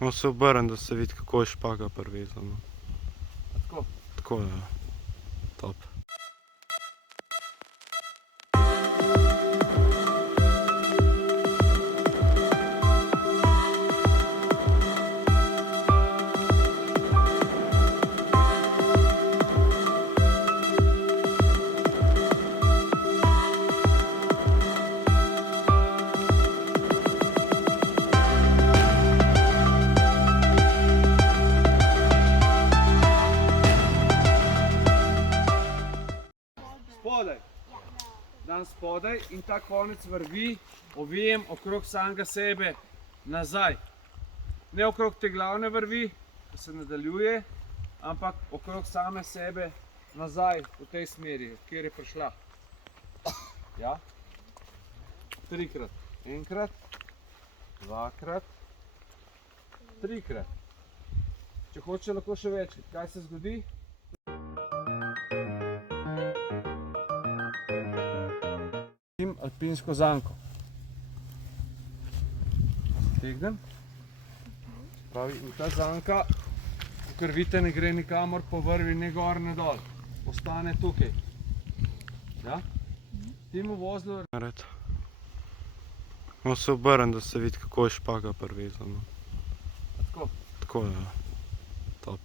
No se obrnem, da se vidi, kako je špaga privezana. Tako. Tako je. Top. Spodaj. Dam spodaj in ta konec vrvi ovijem okrog samega sebe nazaj. Ne okrog te glavne vrvi, ki se nadaljuje, ampak okrog same sebe nazaj v tej smeri, kjer je prišla. Ja? Trikrat. Enkrat, dvakrat, trikrat. Če hoče, lahko še več. Kaj se zgodi? Alpinsko zanko. Stegnem. Pravi, in ta zanka, ker vidite, ne gre nikamor po vrvi, ne gor, ne dol. Ostane tukaj. Ja? Temu vozlu... No se obrnem, da se vidi, kako je špaga privezana. Tako. Tako je. Top.